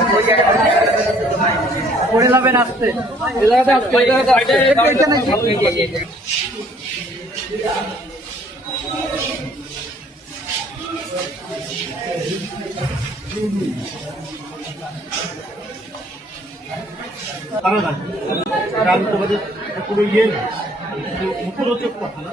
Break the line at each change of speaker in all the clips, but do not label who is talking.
ওই পড়ে যাবেন আসতে এলাকাতে আসতে।
এলাকাতে আসতে। কারণ তোমাদের পুরো ইয়ে মুখরোচক কথা না।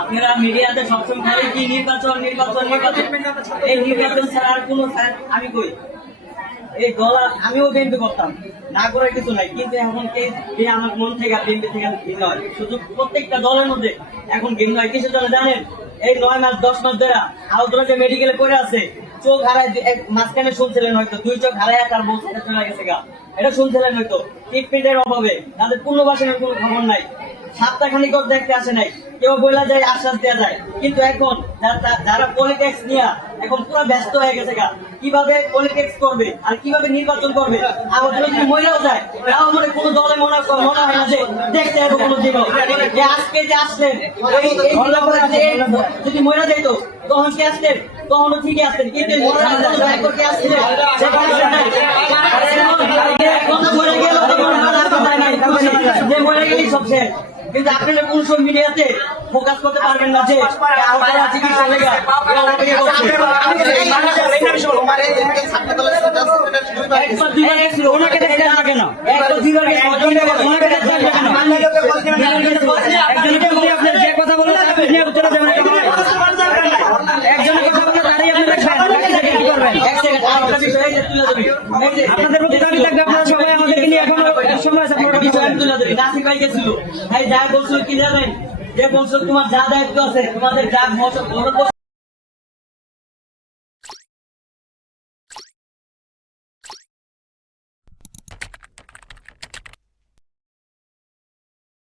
আপনারা মিডিয়াতে সবসময় খালি কি নির্বাচন নির্বাচন নির্বাচন? এই নির্বাচন ছাড়া আর কোনো আমি কই? এই গলা আমিও বিএনপি করতাম। না করার কিছু নাই। কিন্তু এখন কে আমার মন থেকে বিএনপি থেকে ভিন্ন হয় শুধু প্রত্যেকটা দলের মধ্যে এখন ভিন্ন হয় কিছু জনে জানেন, এই নয় মাস, দশ মাস ধরে আহতরা মেডিকেলে পড়ে আছে। চোখ হারায় মাঝখানে শুনছিলেন হয়তো দুই চোখ হারায় তার বউ ছেড়ে চলে গেছে গা। এটা শুনছিলেন হয়তো ট্রিটমেন্টের অভাবে তাদের পুনর্বাসনের কোনো খবর নাই। সপ্তাহখানিক দেখতে আসে নাই কেউ বলে যায় আশ্বাস দেওয়া যায়। কিন্তু এখন যারা- পলিটিক্স নিয়ে এখন পুরো ব্যস্ত হয়ে গেছে গা। কীভাবে পলিটিক্স করবে আর কীভাবে নির্বাচন করবে? আবার যদি মহিলাও যায় তাও মানে কোনো দলে মনে হয়- মনে হয় না যে দেখতে হবে কোনো জীবন। যে আজকে যে আসলেন যদি মহিলা যেত তখন কি আসতেন তখনও ঠিকই আসতেন কিন্তু মরে গেল তখন যে মরে গেলেই সব শেষ। কিন্তু আপনারা কোন সব মিডিয়াতে ফোকাস করতে পারবেন না যে আহতরা চিকিৎসা লেগে একবার দুইবার গেছিল ওনাকে দেখতে না। কেন একবার দুইবার গেছিল ওনাকে দেখতে কেন একজনকে বলি আপনার যে কথা বলে আপনি নিয়ে উত্তর দেবেন একজনের কথা বলে দাঁড়িয়ে আপনি দেখবেন কি করবেন এক সেকেন্ড আপনার বিষয়ে তুলে ধরি আপনাদের প্রতি দাবি থাকবে আপনারা সবাই আমাদেরকে নিয়ে এখন সময় আছে আপনারা তুলে ধরি নাসিক ভাই গেছিল ভাই যা বলছিল কি জানেন? যে বলছো তোমার যা দায়িত্ব আছে তোমাদের যা